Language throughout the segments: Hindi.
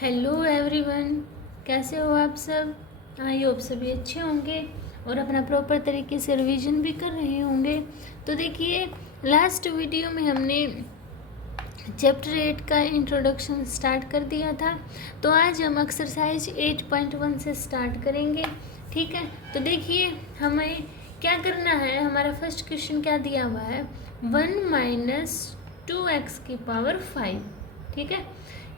हेलो एवरीवन, कैसे हो आप सब। आई होप सभी अच्छे होंगे और अपना प्रॉपर तरीके से रिवीजन भी कर रहे होंगे। तो देखिए, लास्ट वीडियो में हमने चैप्टर 8 का इंट्रोडक्शन स्टार्ट कर दिया था। तो आज हम एक्सरसाइज 8.1 से स्टार्ट करेंगे। ठीक है, तो देखिए हमें क्या करना है। हमारा फर्स्ट क्वेश्चन क्या दिया हुआ है, 1 - 2x की पावर 5। ठीक है,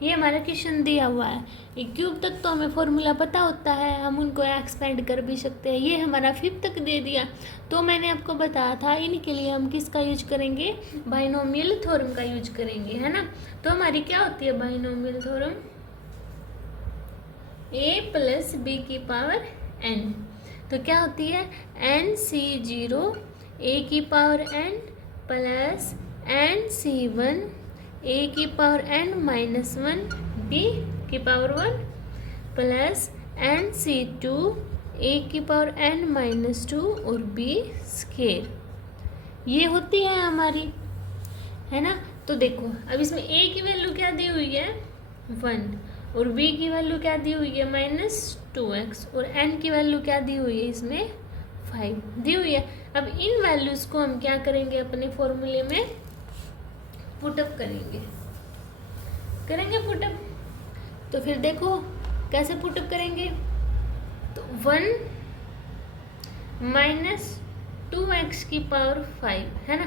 ये हमारा क्वेश्चन दिया हुआ है। ये क्यूब तक तो हमें फॉर्मूला पता होता है, हम उनको एक्सपेंड कर भी सकते हैं। ये हमारा 5 तक दे दिया, तो मैंने आपको बताया था इनके लिए हम किसका यूज करेंगे, बाइनोमियल थ्योरम का यूज करेंगे, है ना। तो हमारी क्या होती है बाइनोमियल थ्योरम, a + b की पावर n। तो क्या होती है, nc0 a की power n plus nc1 a की पावर n - 1 b की पावर 1 प्लस nc2 a की पावर n - 2 और b स्क्वायर। ये होती है हमारी, है ना। तो देखो अब इसमें a की वैल्यू क्या दी हुई है 1 और b की वैल्यू क्या दी हुई है -2x और n की वैल्यू क्या दी हुई है इसमें 5 दी हुई है। अब इन वैल्यूज को हम क्या करेंगे, अपने फॉर्मूले में पुटअप करेंगे पुटअप। तो फिर देखो कैसे पुटअप करेंगे। तो 1 - 2x की पावर 5 है ना।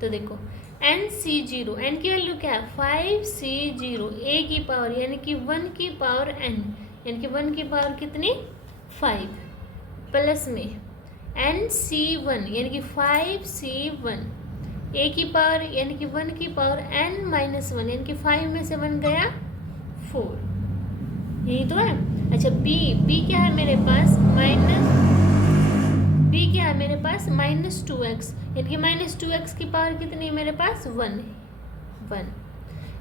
तो देखो nc0, n की वैल्यू क्या है 5c0 a की पावर यानी कि 1 की पावर n यानी कि 1 की पावर कितनी 5 प्लस में nc1 यानी कि 5c1 a की पावर यानी कि 1 की पावर n - 1 यानी कि 5 में से 1 गया 4। यही तो है। अच्छा b क्या है मेरे पास b क्या है मेरे पास -2x यानी कि -2x की पावर कितनी है मेरे पास 1।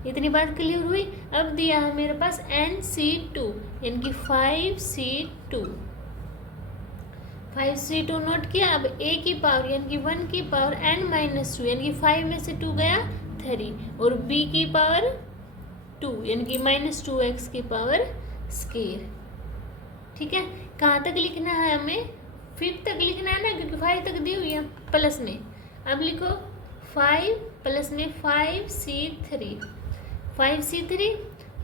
इतनी बात क्लियर हुई। अब दिया है मेरे पास nc2 यानी कि 5c2 नोट किया। अब a की पावर यानी कि 1 की पावर n - 2 यानी कि 5 में से 2 गया 3 और b की पावर 2 यानी कि -2x की पावर स्क्वायर। ठीक है, कहाँ तक लिखना है हमें 5 तक लिखना है ना, क्योंकि 5 तक दी हुई है प्लस में। अब लिखो 5 प्लस में 5c3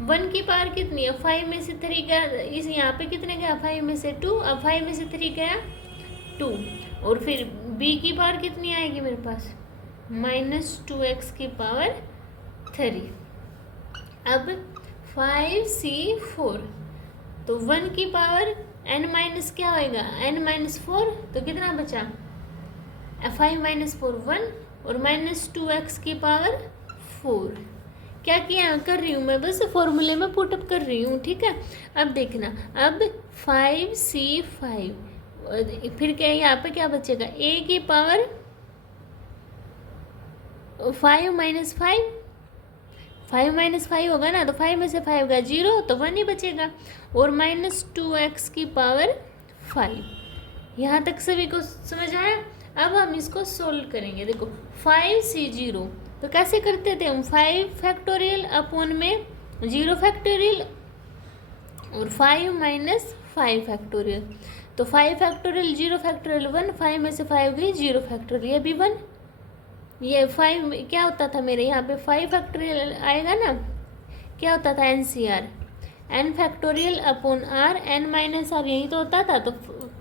1 की पावर कितनी है 5 में से 3 गया, इस यहाँ पे कितने गया 5 में से 2, अब 5 में से 3 गया 2 और फिर b की पावर कितनी आएगी मेरे पास -2x की पावर 3। अब 5c4 तो 1 की पावर n माइनस क्या होएगा n - 4 तो कितना बचा 5 - 4 1 और -2x की पावर 4। क्या किया कर रही हूँ मैं, बस फॉर्मूले में पुटअप कर रही हूँ। ठीक है, अब देखना, अब 5c5 फिर क्या यहाँ पे क्या बचेगा a की पावर 5 - 5 होगा ना, तो 5 में से 5 गया 0 तो 1 ही बचेगा और -2x की पावर 5। यहाँ तक सभी को समझ आया। अब हम इसको सोल्व करेंगे। देखो 5c0 तो कैसे करते थे हम 5 फैक्टोरियल अपॉन में 0 फैक्टोरियल और 5 - 5 फैक्टोरियल। तो 5 फैक्टोरियल 0 फैक्टोरियल 1, 5 में से 5 गई 0 फैक्टोरियल, ये भी 1। ये 5 क्या होता था मेरे यहाँ पे 5 फैक्टोरियल आएगा ना, क्या होता था NCR n factorial upon r n - r यही तो होता था। तो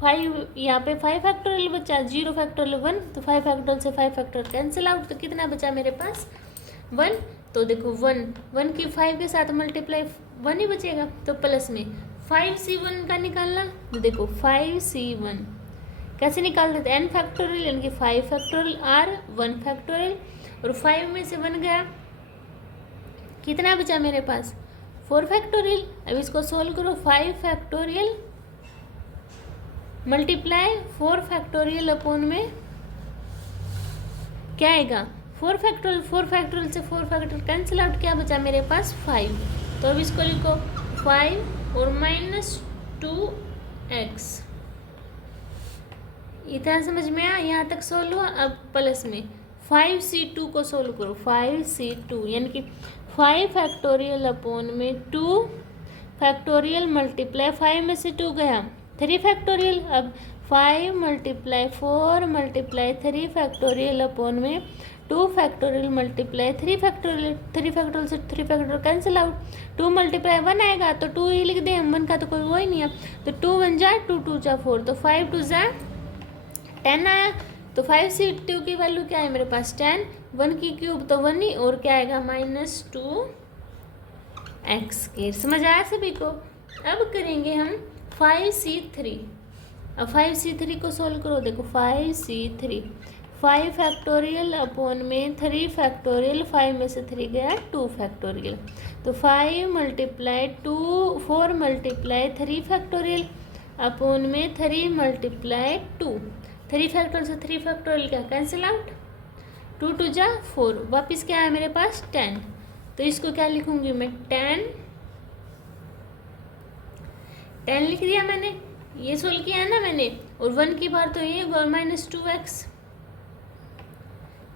5 यहाँ पे 5 फैक्टोरियल बचा 0 फैक्टोरियल 1, तो 5 फैक्टोरियल से 5 फैक्टोरियल कैंसिल आउट, तो कितना बचा मेरे पास 1। तो देखो 1 की 5 के साथ मल्टीप्लाई 1 ही बचेगा, तो प्लस में 5c1 का निकालना। तो देखो 5c1 कैसे निकाल देते n फैक्टोरियल यानी कि 5 फैक्टोरियल r 1 फैक्टोरियल और 5 में से 1 गया, कितना बचा मेरे पास 4 फैक्टोरियल। अब इसको सोल्व करो 5 फैक्टोरियल मल्टीप्लाई 4 फैक्टोरियल अपॉन में क्या आएगा 4 फैक्टोरियल। 4 फैक्टोरियल से 4 फैक्टोरियल कैंसिल आउट, क्या बचा मेरे पास 5। तो अब इसको लिखो 5 और -2x। इतना समझ में आया, यहाँ तक सोल्व हुआ। अब प्लस में 5c2 को सोल्व करो 5c2 यानी कि 5 फैक्टोरियल अपॉन में 2 फैक्टोरियल मल्टीप्लाई 5 में से 2 गया 3 फैक्टोरियल। अब 5 मल्टीप्लाई 4 मल्टीप्लाई 3 फैक्टोरियल अपॉन में 2 फैक्टोरियल मल्टीप्लाई 3 फैक्टोरियल। 3 फैक्टोरियल से 3 फैक्टोरियल कैंसिल आउट। 2 मल्टीप्लाई 1 आएगा तो 2 ही लिख दें हम, 1 का तो कोई वो ही नहीं है। तो 2 1 जा 2 2 जा 4, तो 5 2 जा 10 आया। तो 5c2 की वैल्यू क्या है मेरे पास 10, 1 की क्यूब तो 1 ही, और क्या आएगा -2x²। समझ आया सभी को। अब करेंगे हम 5c3। अब 5c3 को सोल्व करो। देखो 5c3 5 फैक्टोरियल अपॉन में 3 फैक्टोरियल, 5 में से 3 गया 2 फैक्टोरियल। तो 5 मल्टीप्लाई 2 4 मल्टीप्लाई 3 फैक्टोरियल अपॉन में 3 मल्टीप्लाई 2। 3 फैक्टोरियल से 3 फैक्टोरियल क्या कैंसिल आउट, 2 2 जा 4, वापिस क्या है मेरे पास 10। तो इसको क्या लिखूंगी मैं 10 लिख दिया मैंने, ये सोल्व किया है ना मैंने। और 1 की बार तो ये और -2x,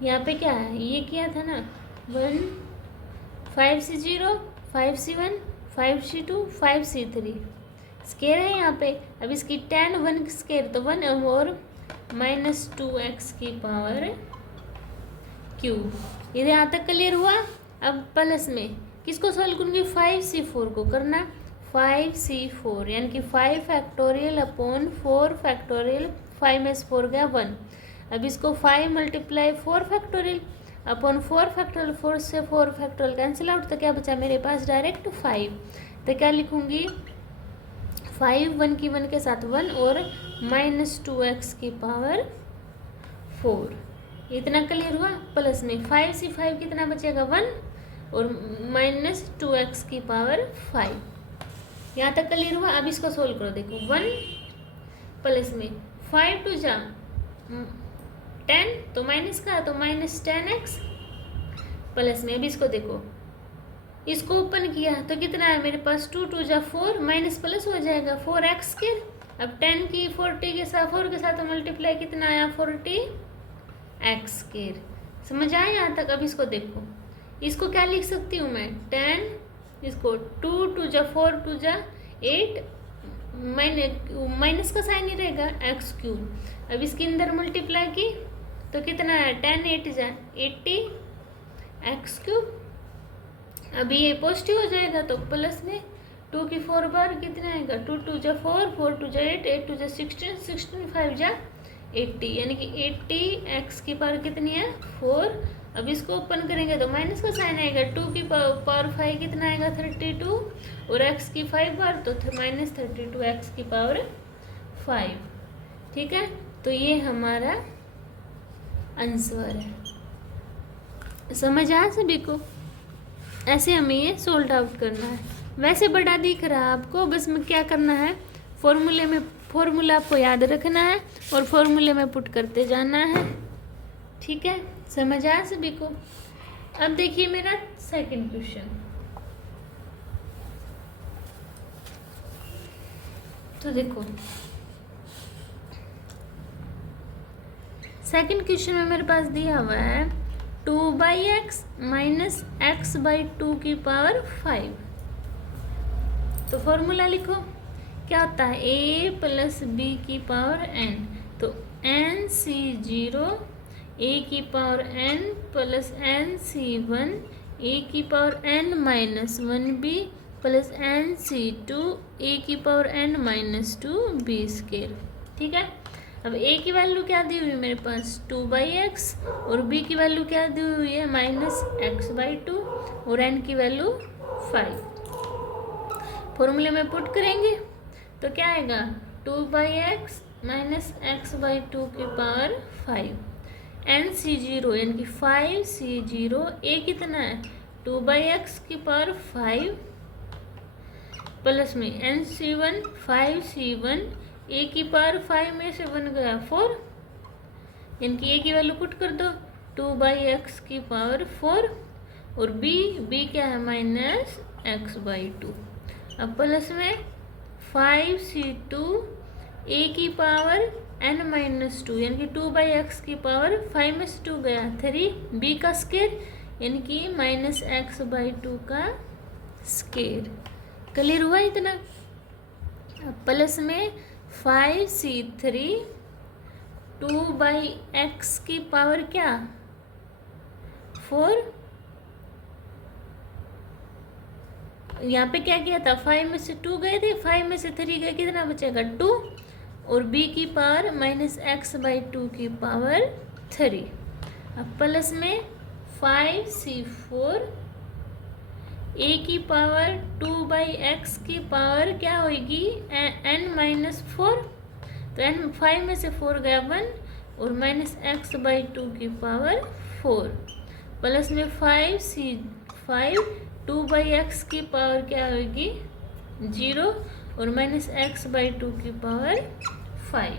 यहाँ पे क्या है ये किया था ना 1 5c0 5c1 5c2 5c3 square है यहाँ पे। अब इसकी 10 1 स्केयर तो 1 और -2x⁻³ ये यहाँ तक क्लियर हुआ। अब प्लस में किसको सॉल्व करूँगी 5c4 को करना 5c4 यानी कि 5 फैक्टोरियल अपॉन 4 फैक्टोरियल, 5 में से 4 गया 1। अब इसको 5 मल्टीप्लाई 4 फैक्टोरियल अपॉन 4 फैक्टोरियल, 4 से 4 फैक्टोरियल कैंसिल आउट, तो क्या बचा मेरे पास डायरेक्ट 5। तो क्या लिखूँगी 5 1 की 1 के साथ 1 और -2x⁴ इतना क्लियर हुआ। प्लस में 5c5 कितना बचेगा 1 और -2x⁵ यहाँ तक क्लियर हुआ। अब इसको सोल्व करो। देखो 1 प्लस में 5 2 जा 10 तो माइनस का तो -10x प्लस में। अब इसको देखो, इसको ओपन किया तो कितना है मेरे पास 2 2 जा 4 माइनस प्लस हो जाएगा 4x²। अब 10 की 40 के साथ 4 के साथ मल्टीप्लाई कितना आया 40x²। समझ आया यहाँ तक। अब इसको देखो, इसको क्या लिख सकती हूँ मैं 10, इसको 2 2 जा 4 2 जा 8 माइनस का साइन ही रहेगा x³। अब इसके अंदर मल्टीप्लाई की तो कितना है 10 8 जा 80x³। अभी ये पॉजिटिव हो जाएगा तो प्लस में 2 की 4 बार कितना आएगा 2 2 जा 4 4 2 जा 8 8 2 जा 16 16 5 जा 80 यानी कि 80x² कितनी है 4। अब इसको ओपन करेंगे तो माइनस का साइन आएगा 2 की पावर 5 कितना आएगा 32 और x की 5 बार तो -32x⁵ ठीक है। तो ये हमारा आंसर है। समझ आया सभी को। ऐसे हमें ये सोल्व आउट करना है। वैसे बड़ा दिख रहा है आपको, बस में क्या करना है फॉर्मूला आपको याद रखना है और फॉर्मूले में पुट करते जाना है। ठीक है, समझ आया सभी को। अब देखिए मेरा सेकंड क्वेश्चन। तो देखो सेकंड क्वेश्चन में मेरे पास दिया हुआ है 2/x - x/2⁵। तो फॉर्मूला लिखो, क्या होता है a + b⁴n। तो nc0 a⁴n + nc1 a⁴n-1b + nc2 a⁴n-2b²। ठीक है। अब a की वैल्यू क्या दी हुई है मेरे पास 2/x और b की वैल्यू क्या दी हुई है -x/2 और n की वैल्यू 5। फॉर्मूले में पुट करेंगे तो क्या आएगा 2/x - x/2⁵ nc0 यानी कि 5c0 a कितना है 2/x⁵ प्लस में nc1 5c1 a⁵ में से 1 गया 4 यानी कि a की वैल्यू पुट कर दो 2/x⁴ और b क्या है -x/2। अब प्लस में 5c2 a⁴n-2 यानी कि 2/x⁵ 5 में से 2 गया 3 b का स्केयर यानी कि -x/2 का स्केयर। क्लियर हुआ इतना। प्लस में 5c3 2/x की पावर क्या 4। यहाँ पे क्या किया था, 5 में से 2 गए थे, 5 में से 3 गए, कितना बचेगा 2, और b की पावर -x/2 की पावर 3। अब प्लस में 5c4 a की पावर 2/x की पावर क्या होगी n-4, तो n 5 में से 4 गया 1 और -x/2 की पावर 4, प्लस में 5c5 2/x की पावर क्या होगी 0 और -x/2 की पावर 5।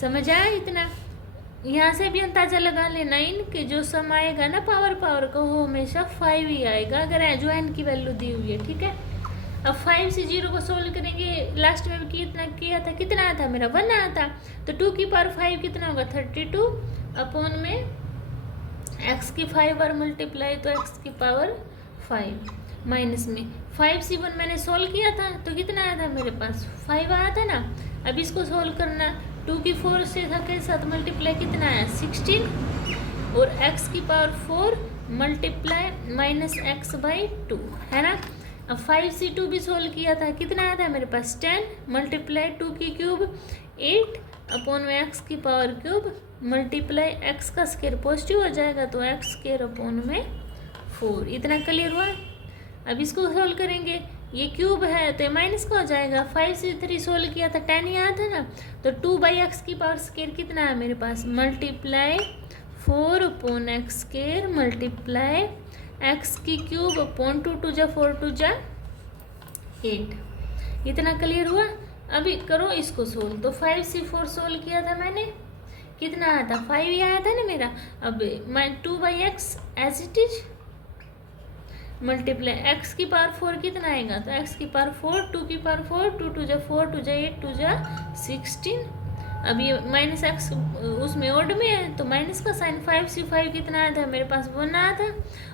समझ आया इतना। यहाँ से भी अंदाजा लगा लेना कि जो सम आएगा ना पावर का वो हमेशा 5 ही आएगा अगर जो n की वैल्यू दी हुई है, ठीक है। अब 5 से 0 को सोल्व करेंगे, लास्ट में कितना किया था, कितना आया था मेरा 1 आया था, तो 2 की पावर 5 कितना होगा 32 अपॉन में x की 5 बार मल्टीप्लाई तो x की पावर 5 माइनस में 5c1 मैंने सोल्व किया था तो कितना आया था मेरे पास 5 आया था ना। अब इसको सोल्व करना, 2 की 4 से था के साथ मल्टीप्लाई कितना आया 16 और x की पावर 4 मल्टीप्लाई -x/2 है ना। अब 5c2 भी सोल्व किया था, कितना आया था मेरे पास 10 मल्टीप्लाई 2 की क्यूब 8 अपॉन में x की पावर क्यूब मल्टीप्लाई x का स्क्वायर पॉजिटिव हो जाएगा तो x स्क्वायर अपॉन में 4। इतना क्लियर हुआ। अब इसको सोल्व करेंगे, ये क्यूब है तो माइनस का हो जाएगा, 5 से 3 सोल्व किया था 10 ही आया था ना, तो 2/x की पावर स्क्वायर कितना है मेरे पास multiply 4 upon x square multiply x की क्यूब अपॉन 2 2 जा 4 2 जा 8। इतना क्लियर हुआ। अभी करो इसको सोल्व, तो 5 से 4 सोल्व किया था मैंने, कितना आया था 5 ही आया था ना मेरा। अब 2/x as it is multiply x की पावर 4 कितना आएगा, तो x की पावर 4 2 की पावर 4 2 2 जा 4 2 जा 8 2 जा 16। अब ये माइनस x उसमें ओड में है तो माइनस का साइन, 5 से 5 कितना आया था मेरे पास 1 आया था,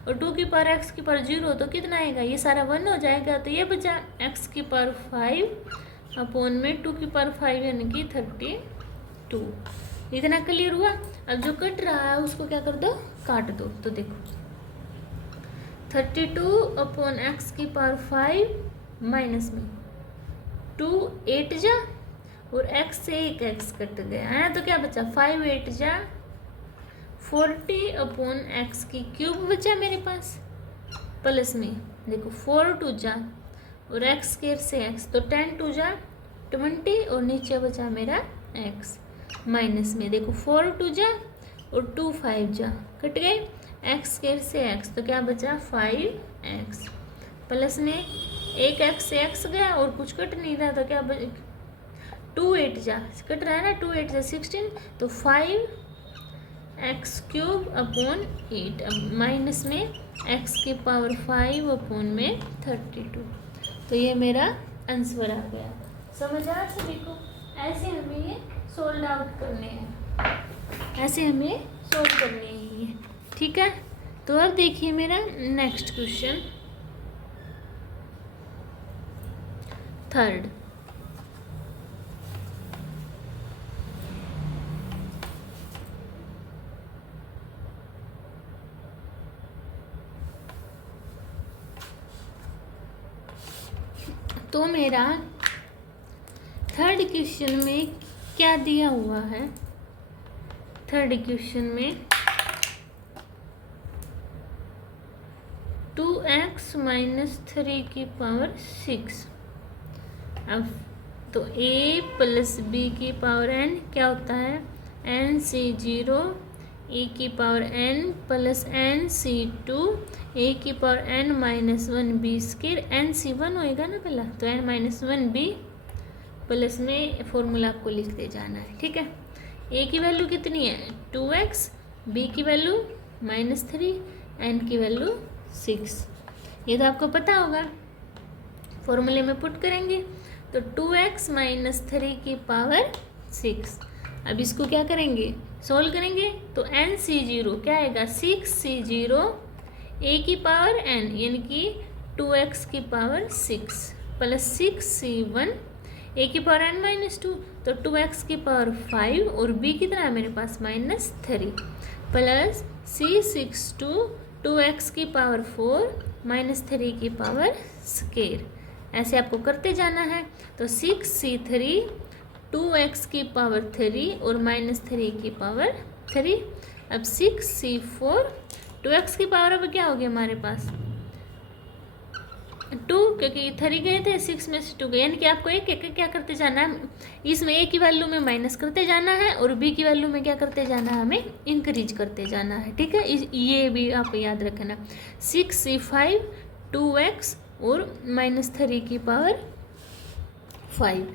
और 2 की पावर x की पावर 0 तो कितना आएगा ये सारा 1 हो जाएगा, तो ये बचा x की पावर 5 अपॉन में 2 की पावर 5 यानी कि 32। इतना क्लियर हुआ। अब जो कट रहा है उसको क्या कर दो काट दो, तो देखो 32 अपॉन x की पावर 5 माइनस में 2 8 जा और x से एक x कट गया है तो क्या बचा 5 8 जा 40 अपॉन x की क्यूब बचा मेरे पास, प्लस में देखो 4 2 जा और x स्क्वायर से x तो 10 2 जा 20 और नीचे बचा मेरा x, माइनस में देखो 4 2 जा और 2 5 जा कट गए, x स्क्वायर से x तो क्या बचा 5x, प्लस में एक x से x गया और कुछ कट नहीं रहा तो क्या 2 8 जा कट रहा है ना, 2 8 जा 16 तो 5x क्यूब अपॉन 8। अब माइनस में x की पावर 5 अपॉन में 32, तो ये मेरा आंसर आ गया। समझ आया सभी को। ऐसे हमें ये सोल्व आउट करने हैं, ऐसे हमें सोल्व करने हैं ये, ठीक है। तो अब देखिए मेरा नेक्स्ट क्वेश्चन थर्ड। तो मेरा थर्ड क्वेश्चन में क्या दिया हुआ है, थर्ड क्वेश्चन में 2x माइनस 3 की पावर 6। अब तो a प्लस b की पावर n क्या होता है n c 0 a की power n plus n c 2 a की power n minus 1 b square, n c 1 होएगा ना पहला तो n माइनस 1 b प्लस में फॉर्मूला आपको लिखते जाना है, ठीक है। a की वैल्यू कितनी है 2x, b की वैल्यू -3, n की वैल्यू 6। ये तो आपको पता होगा, फॉर्मूले में पुट करेंगे तो 2x माइनस 3 की पावर 6। अब इसको क्या करेंगे सोल्व करेंगे तो n c 0 क्या आएगा 6 c 0 a की पावर n यानी कि 2x की पावर 6 प्लस 6c1 a की पावर n-2 तो 2x की पावर 5 और b कितना है मेरे पास -3 प्लस c6 2x की पावर 4 -3 की पावर स्क्वायर। ऐसे आपको करते जाना है। तो 6c3 2x की पावर 3 और -3 की पावर 3। अब 6c4 2x की पावर अब क्या हो गया हमारे पास 2 क्योंकि 3 गए थे 6 में से 2 गए, यानी कि आपको एक एक क्या करते जाना है, इसमें a की वैल्यू में माइनस करते जाना है और b की वैल्यू में क्या करते जाना है, हमें इंक्रीज करते जाना है। ठीक है, ये भी आप याद रखना। 6c5 2x और -3 की पावर 5।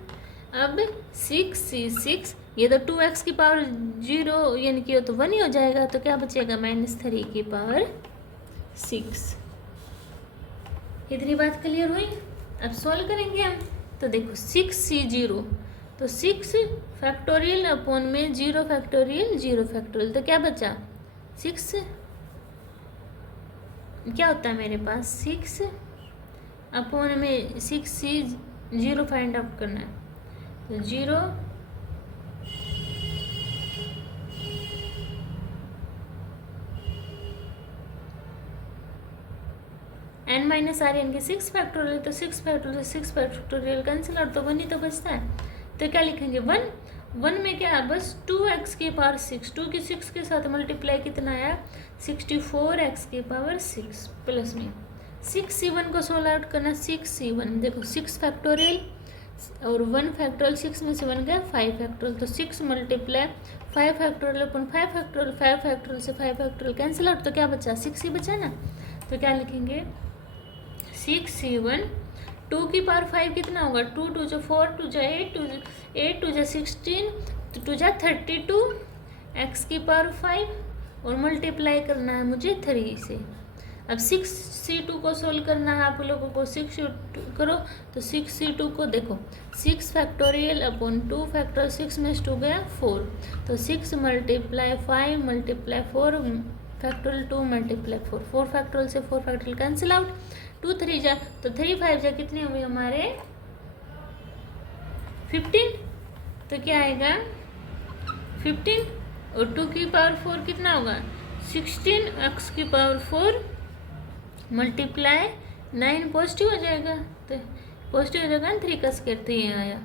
अब 6c6 ये तो 2x की पावर 0 यानी कि तो 1 ही हो जाएगा, तो क्या बचेगा -3 की पावर 6। इतनी बात क्लियर हुई। अब सॉल्व करेंगे हम। तो देखो 6c0 तो 6 फैक्टोरियल अपॉन में 0 फैक्टोरियल 0 फैक्टोरियल, तो क्या बचा 6 क्या होता है मेरे पास 6 अपॉन में 6c0 फाइंड आउट करना है। तो 0 n माइनस आर यानी कि 6 फैक्टोरियल, तो 6 फैक्टोरियल 6 फैक्टोरियल कैंसिल आउट, तो 1 ही तो बचता है। तो क्या लिखेंगे 1 में क्या है बस 2x की पावर 6, 2 की 6 के साथ मल्टीप्लाई कितना आया 64x की पावर 6 प्लस में 6c1 को सोल्व आउट करना। 6c1 देखो 6 फैक्टोरियल और 1 फैक्टोरियल, 6 में से 1 गया 5 फैक्टोरियल, तो 6 मल्टीप्लाई 5 फैक्टोरियल अपन 5 फैक्टोरियल, 5 फैक्टोरियल से 5 फैक्टोरियल कैंसिल आउट, तो क्या बचा 6 ही बचा ना। तो क्या लिखेंगे 6c1 2 की पावर 5 कितना होगा 2 2 जो 4 2 जो 8 2 जो 16 2 जो 32 x की पावर 5 और मल्टीप्लाई करना है मुझे 3 से। अब 6c2 को सोल्व करना है आप लोगों को। 6c2 करो तो 6c2 को देखो 6 फैक्टोरियल अपॉन 2 फैक्टोरियल, 6 में 2 गया 4, तो 6 multiply 5 multiply 4 factorial 2 multiply 4, 4 factorial से 4 फैक्टोरियल कैंसिल आउट, 2 3 जा तो 3 5 जा कितने हुए हमारे 15, तो क्या आएगा 15 और 2 की पावर 4 कितना होगा 16 x की पावर 4 मल्टीप्लाई 9 पॉजिटिव हो जाएगा, तो पॉजिटिव हो जाएगा 3 का स्क्वायर, तो ये आया।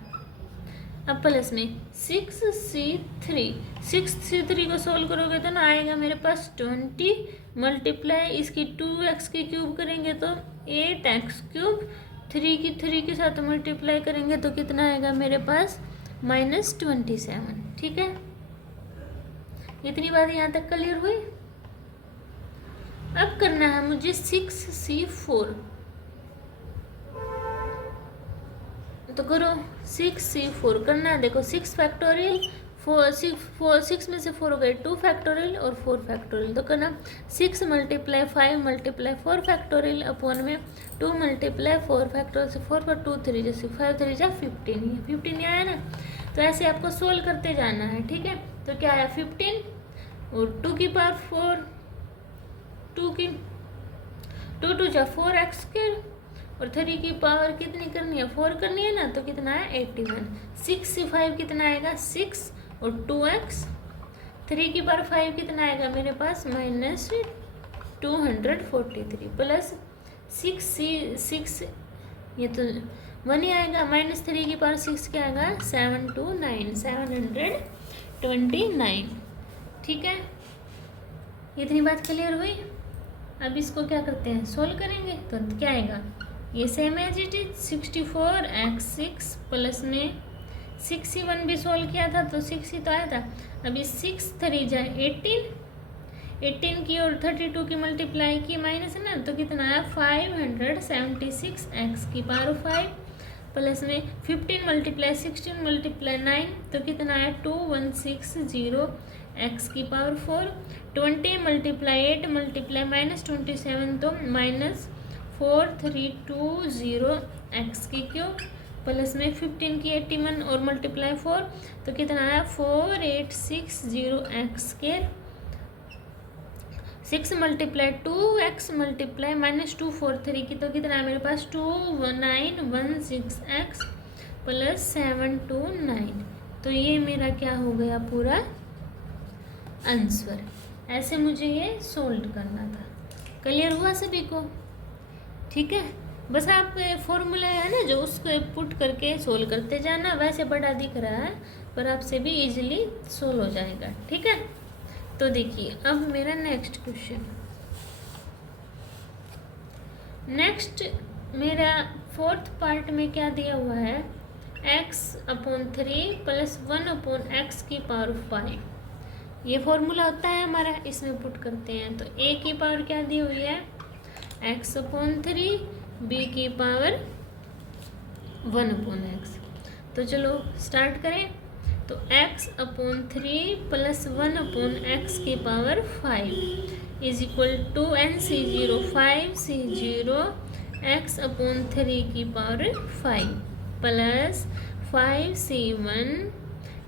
अब प्लस में 6c3 को सोल्व करोगे तो ना आएगा मेरे पास 20 मल्टीप्लाई इसकी 2x की क्यूब करेंगे तो 8x क्यूब, 3 के साथ मल्टीप्लाई करेंगे तो कितना आएगा मेरे पास -27। ठीक है, इतनी बात यहाँ तक क्लियर हुई। अब करना है मुझे 6c4, तो करो 6c4 करना है। देखो 6 फैक्टोरियल 6 में से 4 हो गए 2 फैक्टोरियल और 4 फैक्टोरियल, तो करना 6 मल्टीप्लाई 5 मल्टीप्लाई 4 फैक्टोरियल अपॉन में 2 मल्टीप्लाई 4 फैक्टोरियल से 4 पर 2 3 जैसे 5 3 जा 15 आया ना। तो ऐसे आपको सोल्व करते जाना है। ठीक है, तो क्या आया 15 और 2 की पावर 4 2 2 जा 4x स्क्वायर और 3 की पावर कितनी करनी है 4 करनी है ना, तो कितना है 81। 6 से 5 कितना आएगा 6 और 2x, 3 की पावर 5 कितना आएगा मेरे पास -243 प्लस 6 ये तो 1 ही आएगा, -3 की पावर 6 क्या आएगा 729। ठीक है, इतनी बात क्लियर हुई। अब इसको क्या करते हैं सोल्व करेंगे, तो क्या आएगा ये same as it is 64x6 plus में 6c1 भी सोल्व किया था तो 6 ही तो आया था। अभी 6 3 जाए 18 की और 32 की मल्टीप्लाई की माइनस है ना, तो कितना आया 576x की पावर 5 प्लस में 15 मल्टीप्लाई 16 मल्टीप्लाई 9 तो कितना आया 2160x की पावर 4, 20 मल्टीप्लाई 8 मल्टीप्लाई -27 तो -4320x की क्यूब प्लस में 15 की 81 और मल्टीप्लाई 4 तो कितना आया 4860x square. 6 multiply 2x multiply -243 की, तो कितना है मेरे पास 2916x प्लस 729। तो ये मेरा क्या हो गया पूरा आंसर। ऐसे मुझे ये सोल्व करना था। क्लियर हुआ सभी को? ठीक है, बस आप फॉर्मूला है ना जो उसको पुट करके सोल्व करते जाना। वैसे बड़ा दिख रहा है पर आपसे भी इजीली सोल्व हो जाएगा। ठीक है, तो देखिए अब मेरा नेक्स्ट क्वेश्चन। नेक्स्ट मेरा फोर्थ पार्ट में क्या दिया हुआ है, x/3 प्लस 1/x की पावर 5। ये फॉर्मूला होता है हमारा, इसमें पुट करते हैं। तो a की पावर क्या दी हुई है, x/3, b की पावर 1/x। तो चलो स्टार्ट करें। तो x/3 प्लस 1/x की power 5 is equal to NC0 5C0 x/3 की पावर 5 प्लस 5C1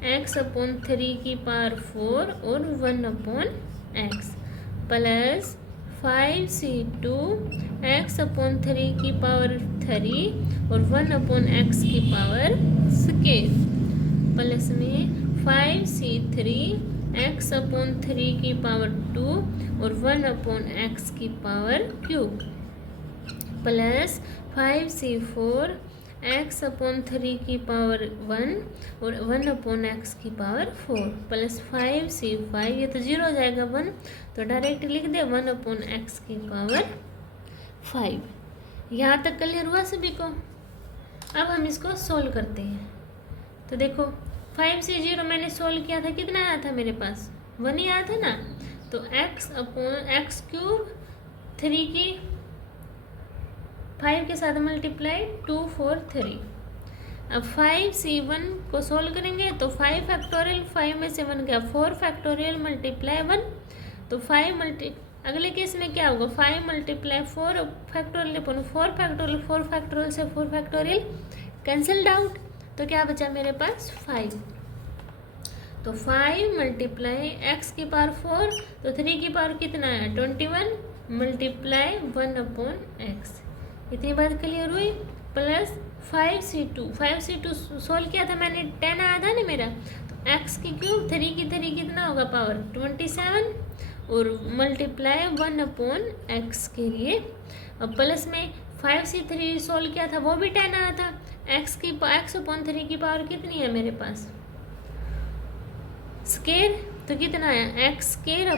x/3 की पावर 4 और 1/x प्लस 5C2 x/3 की पावर 3 और 1/x की पावर स्केयर प्लस में 5C3 x/3 की पावर 2 और 1/x की power cube plus 5C4 x/3 की पावर 1 और 1/x की पावर 4 प्लस 5C5, ये तो 0 हो जाएगा 1, तो डायरेक्ट लिख दे 1/x की पावर 5। यहाँ तक क्लियर हुआ सभी को? अब हम इसको सोल्व करते हैं। तो देखो 5C0 मैंने सोल्व किया था, कितना आया था मेरे पास, 1 ही आया था ना। तो x/x क्यूब 3 की 5 के साथ मल्टीप्लाई 2 4 3। अब 5C1 को सोल्व करेंगे तो 5 फैक्टोरियल, 5 में से 1 गया, 4 फैक्टोरियल मल्टीप्लाई 1। तो 5 अगले केस में क्या होगा, 5 मल्टीप्लाई 4 फैक्टोरियल अपन 4 फैक्टोरियल, 4 फैक्टोरियल से 4 फैक्टोरियल कैंसल्ड आउट। तो क्या बचा मेरे पास 5। तो 5 मल्टीप्लाई x की पावर 4, तो 3 की पावर कितना है 21 मल्टीप्लाई 1/x। इतनी बात क्लियर हुई। प्लस 5C2 सोल्व किया था मैंने, 10 आया था ना मेरा। तो x की क्यूब 3 की 3 कितना होगा पावर 27 और मल्टीप्लाई 1/x के लिए। अब प्लस में 5C3 सोल्व किया था, वो भी 10 आया था। x/3 की पावर कितनी है मेरे पास स्केयर, तो कितना है x²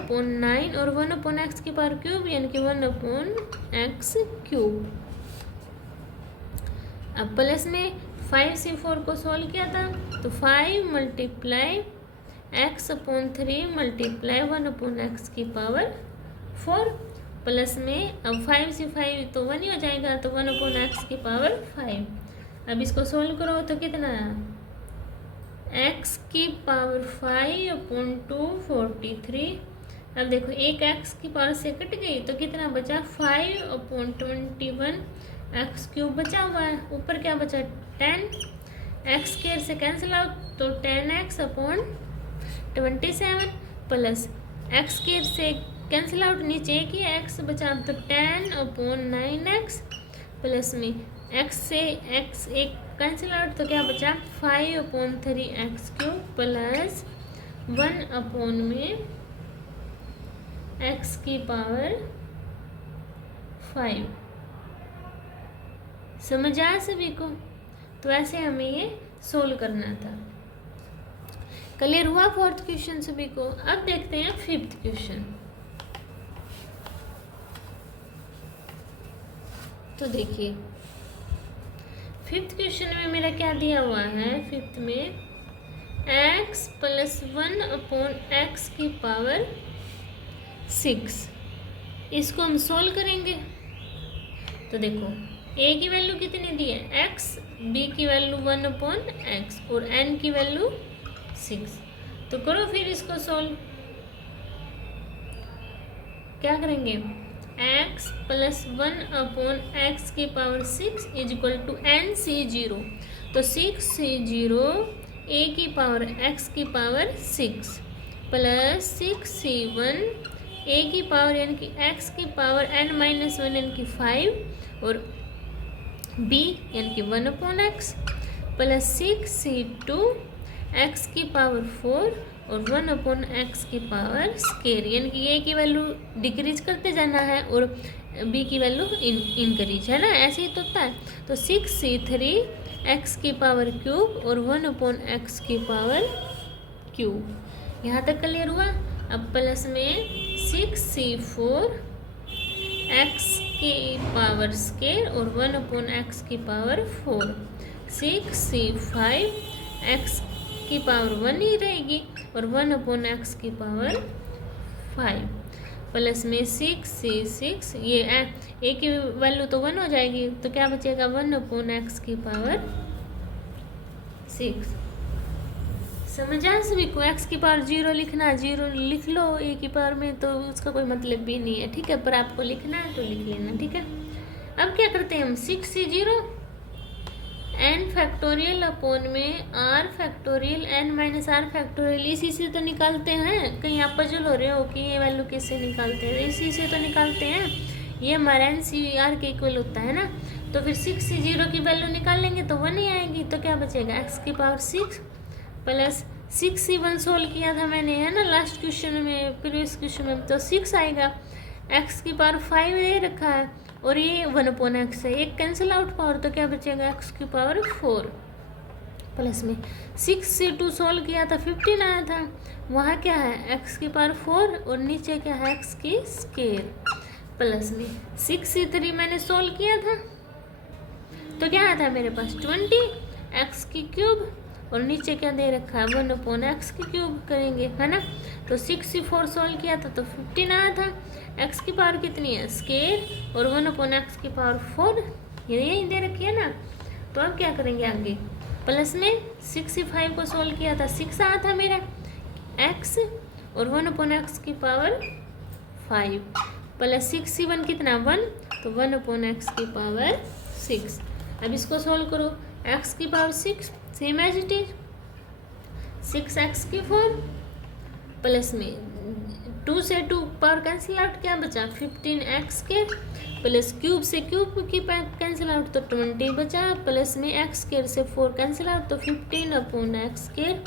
और 1/x की पावर क्यूब यानी कि 1/x क्यूब। अब प्लस में 5C4 को सोल्व किया था, तो 5 मल्टीप्लाई x/3 मल्टीप्लाई 1/x की पावर 4 प्लस में अब 5C5 तो 1 ही हो जाएगा, तो 1/x की पावर 5। अब इसको सोल्व करो तो कितना है x की पावर 5/2 43। अब देखो एक x की पावर से कट गई तो कितना बचा 5/21 x क्यूब बचा हुआ है। ऊपर क्या बचा 10, x स्क्वायर से कैंसिल आउट तो 10x/27 प्लस x स्क्वायर से कैंसिल आउट, नीचे एक ही x बचा तो 10/9x प्लस में x से x एक कैंसिल आउट तो क्या बचा 5/3x क्यूब प्लस 1 में x की पावर 5। समझ आया सभी को? तो ऐसे हमें ये सोल्व करना था। क्लियर हुआ फोर्थ क्वेश्चन सभी को? अब देखते हैं फिफ्थ क्वेश्चन। तो देखिए फिफ्थ क्वेश्चन में मेरा क्या दिया हुआ है, फिफ्थ में x प्लस 1/x की पावर 6। इसको हम सोल्व करेंगे। तो देखो a की वैल्यू कितनी दी है x, b की वैल्यू 1/x और n की वैल्यू 6। तो करो फिर इसको सोल्व। क्या करेंगे x प्लस 1/x की power 6 is equal to NC0। तो 6C0 a की पावर x की पावर 6 प्लस 6C1 ए की पावर यानी कि एक्स की पावर n-1 यानी कि 5 और बी यानी कि 1/x प्लस 6c2 एक्स की पावर 4 और 1/x की पावर स्केयर यानी कि ए की वैल्यू डिक्रीज करते जाना है और बी की वैल्यू इनक्रीज है ना, ऐसे ही तो होता है। तो 6c3 एक्स की पावर क्यूब और 1/x की पावर क्यूब, यहाँ तक क्लियर हुआ। अब प्लस में 6c4 एक्स की पावर स्केयर और 1/x की पावर 4, 6c5 एक्स की पावर 1 ही रहेगी और 1/x की पावर 5 प्लस में 6c6 ये ए की वैल्यू तो 1 हो जाएगी, तो क्या बचेगा 1/x की पावर 6। समझ आया सभी को? एक्स की पावर 0 लिखना, 0 लिख लो ए की पावर में तो उसका कोई मतलब भी नहीं है, ठीक है, पर आपको लिखना है तो लिख लेना, ठीक है। अब क्या करते हैं हम, 6c0 n फैक्टोरियल अपॉन में r factorial n minus r factorial, इसी से तो निकालते हैं। कहीं आप पजल हो रहे हो कि ये वैल्यू कैसे निकालते हैं, इसी से तो निकालते हैं, ये हमारा NCR के इक्वल होता है ना। तो फिर 6c0 की वैल्यू निकालेंगे तो 1 ही आएगी, तो क्या बचेगा x की पावर 6 प्लस 6c1 सोल्व किया था मैंने, है ना, लास्ट क्वेश्चन में, प्रीवियस क्वेश्चन में, तो 6 आएगा। x की पावर 5 दे रखा है और ये 1/x है, एक कैंसिल आउट पावर, तो क्या बचेगा x की पावर 4 प्लस में 6c2 सोल्व किया था 15 आया था, वहाँ क्या है x की पावर 4 और नीचे क्या है x की स्केयर प्लस में 6c3 मैंने सोल्व किया था तो क्या आया था मेरे पास 20 x की क्यूब और नीचे क्या दे रखा है 1/x की क्यूब करेंगे, है ना। तो 6c4 सोल्व किया था तो 15 आया था, x की पावर कितनी है स्केयर और 1/x की पावर 4, ये यही दे रखी है ना। तो अब क्या करेंगे आगे, प्लस में 6c5 को सोल्व किया था 6 आया था मेरा x और 1/x की पावर 5 प्लस 6c1 कितना 1, तो 1/x की पावर 6। अब इसको सोल्व करो, x की power 6 same as it is 6x की 4 प्लस में 2 से 2 पावर कैंसिल आउट, क्या बचा 15x के प्लस क्यूब से क्यूब की कैंसिल आउट तो 20 बचा, प्लस में x स्क्वायर से 4 कैंसिल आउट तो 15/x स्क्वायर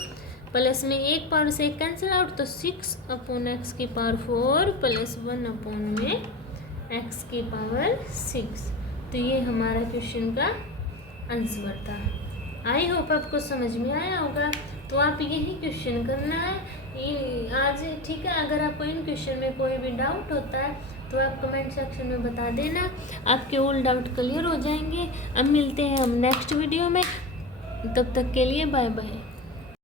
प्लस में 1 पावर से 1 कैंसिल आउट तो 6/x की पावर 4 प्लस 1/x की पावर 6। तो ये हमारा क्वेश्चन का आंसर था। आई होप आपको समझ में आया होगा। तो आप यही क्वेश्चन करना है आज, ठीक है। अगर आपको इन क्वेश्चन में कोई भी डाउट होता है तो आप कमेंट सेक्शन में बता देना, आपके ऑल डाउट क्लियर हो जाएंगे। अब मिलते हैं हम नेक्स्ट वीडियो में, तब तक के लिए बाय बाय।